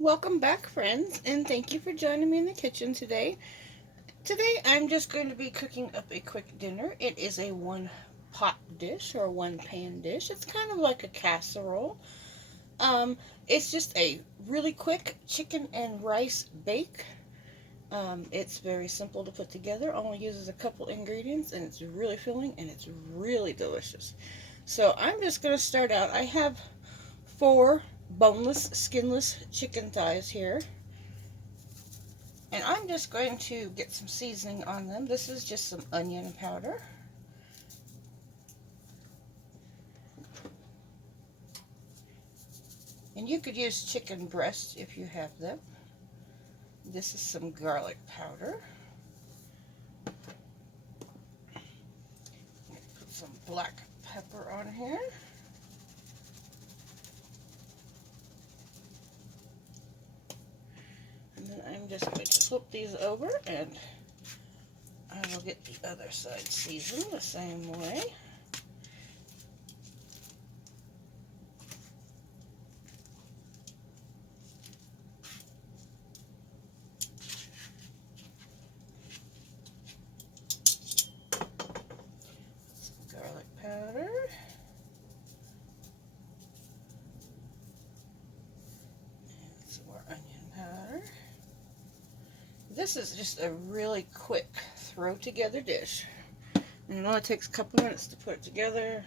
Welcome back, friends, and thank you for joining me in the kitchen today. Today, I'm just going to be cooking up a quick dinner. It is a one pot dish or one pan dish. It's kind of like a casserole. Um, it's just a really quick chicken and rice bake. It's very simple to put together, only uses a couple ingredients, and it's really filling and it's really delicious. So, I'm just going to start out. I have four boneless, skinless chicken thighs here. And I'm just going to get some seasoning on them. This is just some onion powder. And you could use chicken breasts if you have them. This is some garlic powder. Put some black pepper on here. And then I'm just going to flip these over and I will get the other side seasoned the same way. Some garlic powder. And some more onion powder. This is just a really quick throw together dish. And it only takes a couple minutes to put it together.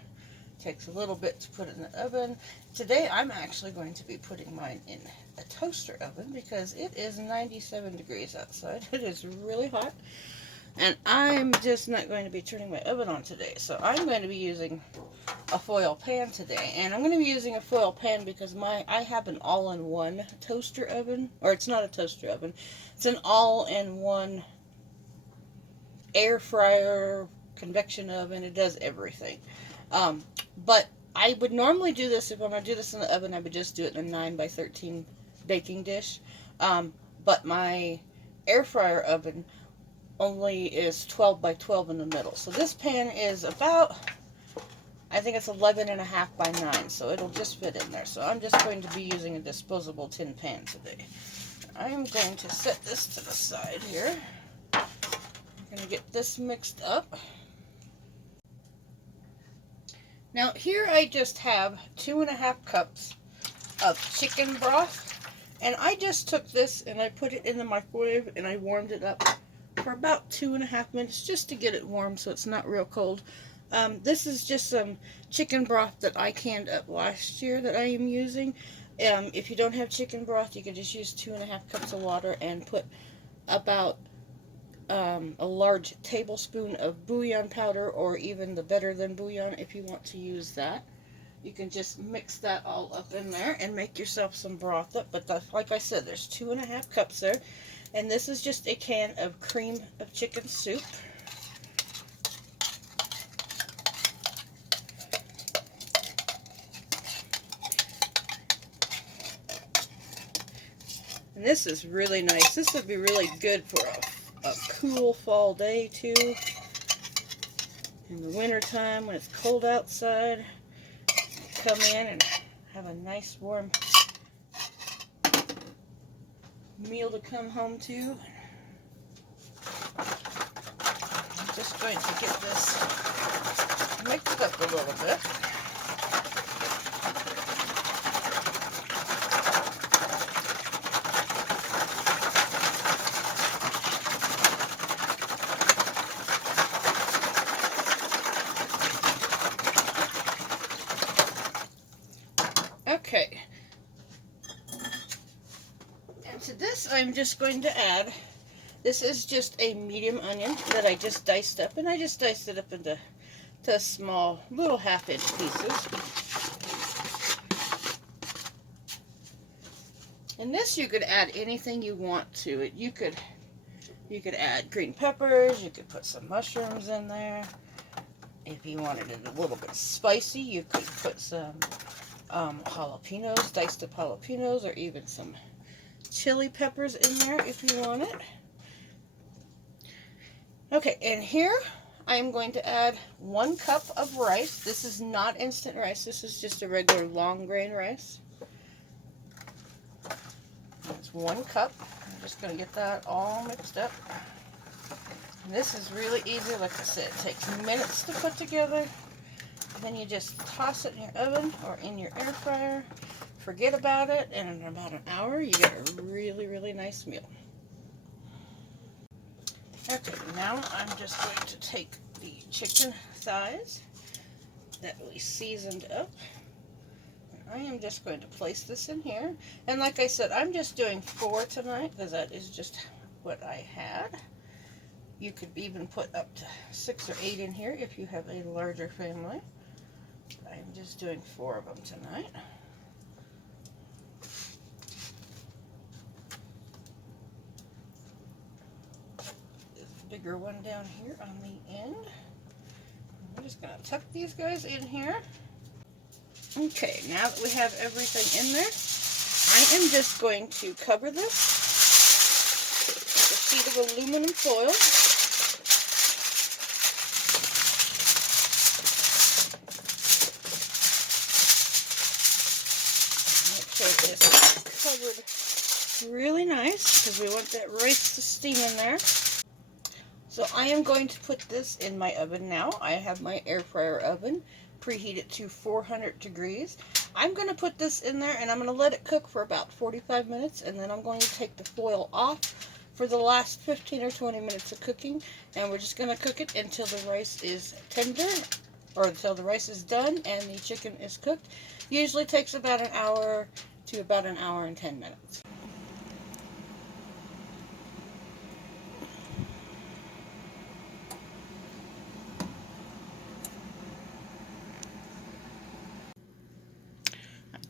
It takes a little bit to put it in the oven. Today I'm actually going to be putting mine in a toaster oven because it is 97 degrees outside. It is really hot. And I'm just not going to be turning my oven on today. So I'm going to be using a foil pan today. And I'm going to be using a foil pan because I have an all-in-one toaster oven. Or it's not a toaster oven. It's an all-in-one air fryer, convection oven. It does everything. But I would normally do this, if I'm going to do this in the oven, I would just do it in a 9 by 13 baking dish. But my air fryer oven only is 12 by 12 in the middle. So this pan is about, I think it's 11 and a half by 9, so it'll just fit in there. So I'm just going to be using a disposable tin pan today. I'm going to set this to the side here. I'm going to get this mixed up. Now here I just have 2.5 cups of chicken broth. And I just took this and I put it in the microwave and I warmed it up for about 2.5 minutes just to get it warm so it's not real cold. This is just some chicken broth that I canned up last year that I am using. If you don't have chicken broth, you can just use 2.5 cups of water and put about a large tablespoon of bouillon powder, or even the better than bouillon if you want to use that. You can just mix that all up in there and make yourself some broth up. But like I said, there's 2.5 cups there. And this is just a can of cream of chicken soup. And this is really nice. This would be really good for a cool fall day too. In the winter time when it's cold outside, come in and have a nice warm meal to come home to. I'm just going to get this mixed up a little bit. Okay. And to this I'm just going to add, this is just a medium onion that I just diced up, and I just diced it up into small little 1/2-inch pieces. And this you could add anything you want to it. You could add green peppers, you could put some mushrooms in there. If you wanted it a little bit spicy, you could put some jalapenos, diced up jalapenos, or even some chili peppers in there if you want it. Okay, and here I'm going to add 1 cup of rice. This is not instant rice. This is just a regular long grain rice. is 1 cup. I'm just going to get that all mixed up. And this is really easy. Like I said, it takes minutes to put together. And then you just toss it in your oven or in your air fryer. Forget about it, and in about an hour, you get a really, really nice meal. Okay, now I'm just going to take the chicken thighs that we seasoned up. I am just going to place this in here. And like I said, I'm just doing 4 tonight because that is just what I had. You could even put up to 6 or 8 in here if you have a larger family. I'm just doing 4 of them tonight. This bigger one down here on the end. I'm just going to tuck these guys in here. Okay, now that we have everything in there, I am just going to cover this with a sheet of aluminum foil. Make sure it's covered really nice because we want that rice to steam in there. So I am going to put this in my oven now. I have my air fryer oven preheated to 400 degrees. I'm going to put this in there and I'm going to let it cook for about 45 minutes, and then I'm going to take the foil off for the last 15 or 20 minutes of cooking, and we're just going to cook it until the rice is tender, or until the rice is done and the chicken is cooked. Usually takes about an hour to about an hour and 10 minutes.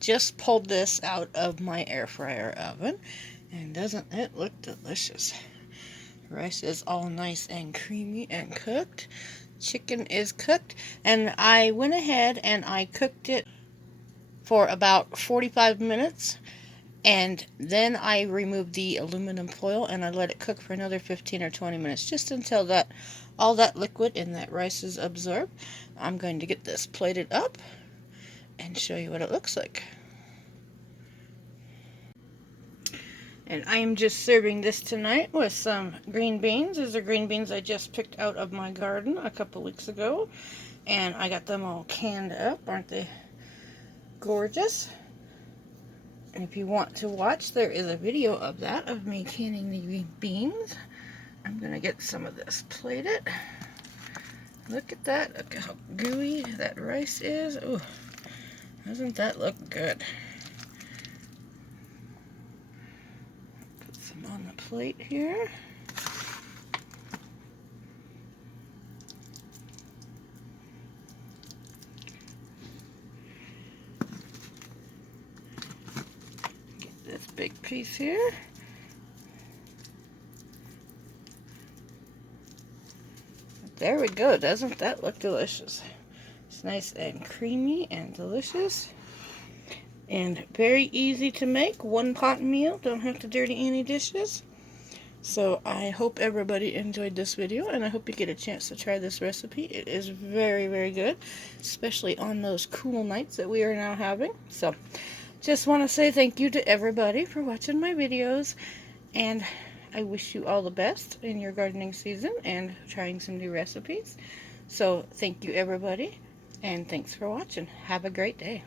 Just pulled this out of my air fryer oven, and doesn't it look delicious? Rice is all nice and creamy and cooked. Chicken is cooked, and I went ahead and I cooked it for about 45 minutes, and then I removed the aluminum foil and I let it cook for another 15 or 20 minutes, just until that all that liquid in that rice is absorbed. I'm going to get this plated up and show you what it looks like. And I am just serving this tonight with some green beans. These are green beans I just picked out of my garden a couple weeks ago, and I got them all canned up. Aren't they gorgeous? And if you want to watch, there is a video of that, of me canning the beans. I'm gonna get some of this plated. Look at that. Look how gooey that rice is. Ooh. Doesn't that look good? Put some on the plate here. Get this big piece here. There we go. Doesn't that look delicious? It's nice and creamy and delicious, and very easy to make. One pot meal, don't have to dirty any dishes. So I hope everybody enjoyed this video, and I hope you get a chance to try this recipe. It is very, very good, especially on those cool nights that we are now having. So just want to say thank you to everybody for watching my videos, and I wish you all the best in your gardening season and trying some new recipes. So thank you everybody, and thanks for watching. Have a great day.